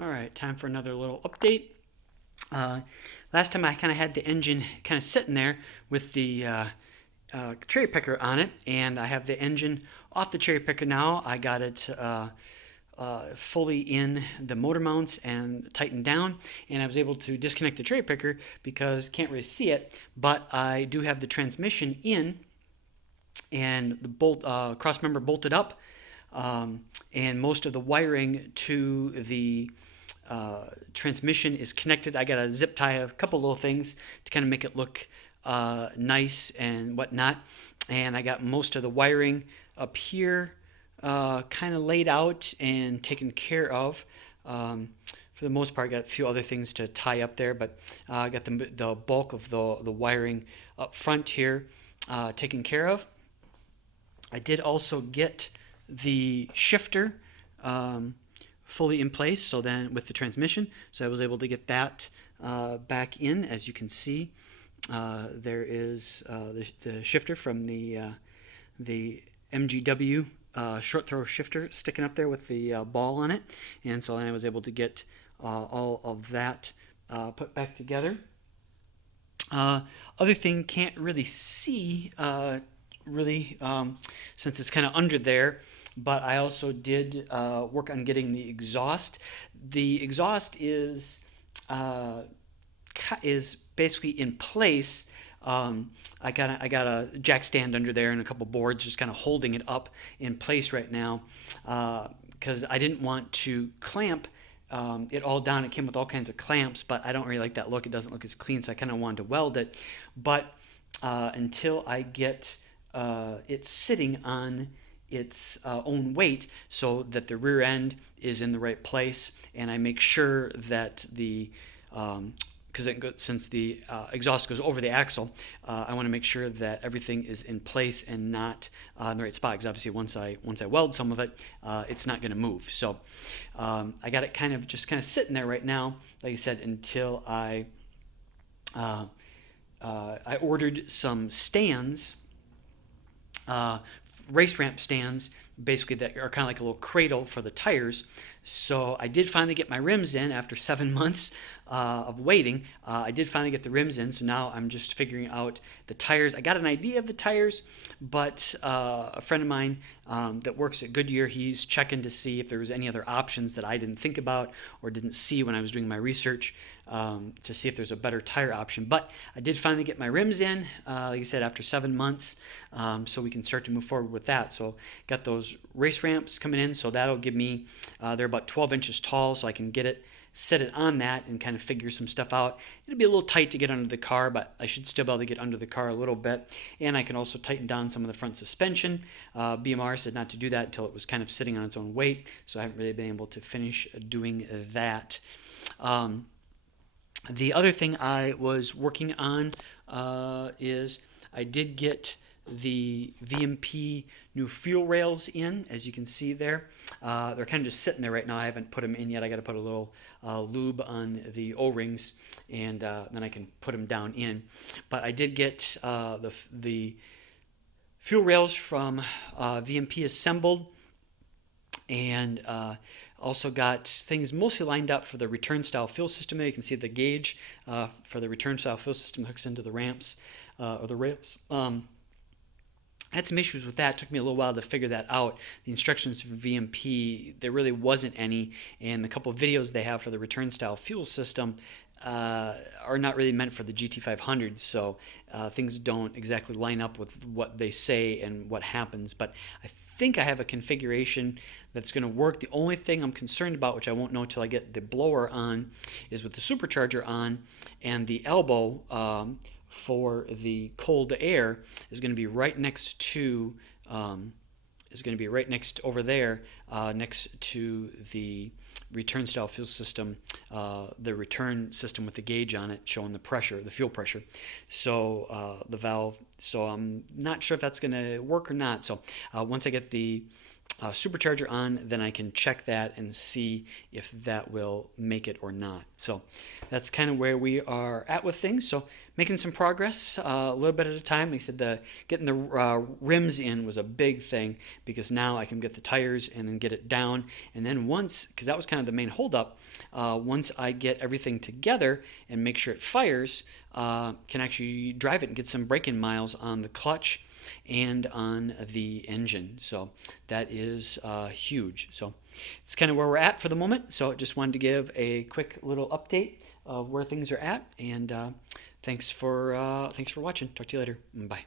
All right, time for another little update. Last time I kind of had the engine kind of sitting there with the cherry picker on it, and I have the engine off the cherry picker now. I got it fully in the motor mounts and tightened down, and I was able to disconnect the cherry picker because can't really see it, but I do have the transmission in and the bolt cross member bolted up, and most of the wiring to the transmission is connected. I got to zip tie a couple little things to kind of make it look nice and whatnot. And I got most of the wiring up here kind of laid out and taken care of. For the most part, I got a few other things to tie up there, but I got the bulk of the wiring up front here taken care of. I did also get the shifter fully in place, so then with the transmission, so I was able to get that back in. As you can see, there is the shifter from the MGW short throw shifter sticking up there with the ball on it, and so then I was able to get all of that put back together. Other thing, can't really see really since it's kind of under there, but I also did work on getting the exhaust. The exhaust is basically in place. I got a jack stand under there and a couple boards just kind of holding it up in place right now because I didn't want to clamp it all down. It came with all kinds of clamps, but I don't really like that look. It doesn't look as clean, so I kind of wanted to weld it. But until I get it sitting on its own weight so that the rear end is in the right place, and I make sure that the since the exhaust goes over the axle, I want to make sure that everything is in place and not in the right spot. Because obviously, once I weld some of it, it's not going to move. So I got it kind of sitting there right now, like I said, until I ordered some stands, race ramp stands, basically that are kind of like a little cradle for the tires. So I did finally get my rims in after 7 months of waiting. I did finally get the rims in, so now I'm just figuring out the tires. I got an idea of the tires, but a friend of mine that works at Goodyear, he's checking to see if there was any other options that I didn't think about or didn't see when I was doing my research to see if there's a better tire option. But I did finally get my rims in, like I said, after 7 months, so we can start to move forward with that. So got those race ramps coming in, so that'll give me, they're about 12 inches tall, so I can set it on that and kind of figure some stuff out. It'll be a little tight to get under the car, but I should still be able to get under the car a little bit. And I can also tighten down some of the front suspension. BMR said not to do that until it was kind of sitting on its own weight, so I haven't really been able to finish doing that. The other thing I was working on is I did get the VMP new fuel rails in, as you can see there. They're kind of just sitting there right now. I haven't put them in yet. I got to put a little lube on the O-rings, and then I can put them down in. But I did get the fuel rails from VMP assembled, and also got things mostly lined up for the return style fuel system. There you can see the gauge for the return style fuel system hooks into the ramps or the rails. I had some issues with that. It took me a little while to figure that out. The instructions for VMP, there really wasn't any, and the couple of videos they have for the return style fuel system are not really meant for the GT500, so things don't exactly line up with what they say and what happens. But I think I have a configuration that's going to work. The only thing I'm concerned about, which I won't know until I get the blower on, is with the supercharger on and the elbow for the cold air is going to be right next to over there next to the return style fuel system, the return system with the gauge on it showing the pressure, the fuel pressure, so the valve. So I'm not sure if that's going to work or not. So once I get the supercharger on, then I can check that and see if that will make it or not. So that's kind of where we are at with things. So making some progress, a little bit at a time. Like I said, getting the rims in was a big thing because now I can get the tires and then get it down. And then once, because that was kind of the main holdup, once I get everything together and make sure it fires, can actually drive it and get some braking miles on the clutch and on the engine. So that is huge. So it's kind of where we're at for the moment. So just wanted to give a quick little update of where things are at. And thanks for watching. Talk to you later. Bye.